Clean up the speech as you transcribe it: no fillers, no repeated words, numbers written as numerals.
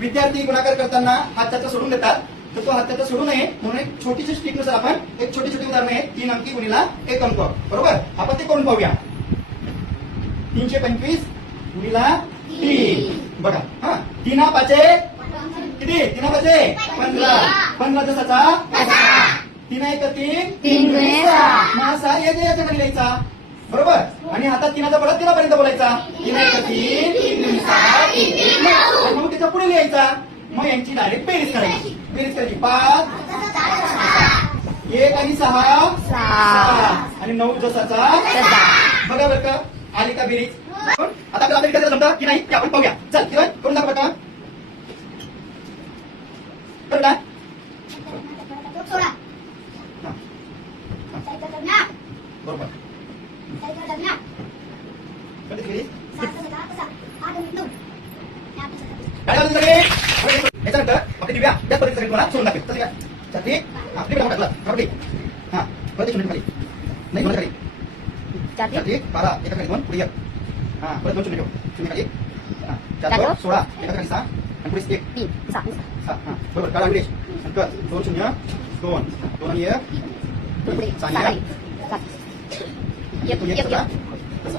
विद्यार्थी गुणाकार करताना हाताचा सोडून देतात, तर तो हाताचा सोडू नये म्हणून एक छोटीशी स्टिकनुसार आपण एक छोटी छोटी उदाहरणे आहेत 3 अंकी गुणिला 1 अंक, बरोबर. आपण ते करून पाहूया. 325 गुणिला 3 बघा. हा 3 पाचे किती? 3 पाचे 15, 15 जसाचा 3 1 3, 3 गुणे 6. 6 याच्या खाली लिहायचा, बरोबर. आणि हातात 3चा परत 3 पर्यंत बोलायचा. 3 1 3, 3 गुणे 6, 3 1 9. मग त्याच्या पुढे लिहायचा. मग यांची डायरेक्ट बेरीज करायची. 5 1 आणि 6 6 आणि 9 जसाचा 10. बघा बरं का आली का बेरीज. आता आपल्याला विचारायला जमतं की नाही ते आपण पाहूया. चल किरण करून दाखव बरं का. करू ना. बरोबर. कधी बेरीज काय झालं सगळे याच्यानंतर आपली दिव्या त्याच पद्धतीने तुम्हाला सोडून दाखवेल. चल का ठीक. आपली पण टाकला बरोबर. हा परत 0 खाली नाही 2 खाली 4 12 एका खाली 2 पुढे 1. हा परत 2 0 ठेव. 0 खाली. हा 4 2 16 एका खाली 6 आणि पुढे 1 3 6. हा बरोबर. काढा अंग्रेज आणि कर 2 0 2 2 आणि 1 पुढे 6 सांगा 7. 1 1 तसा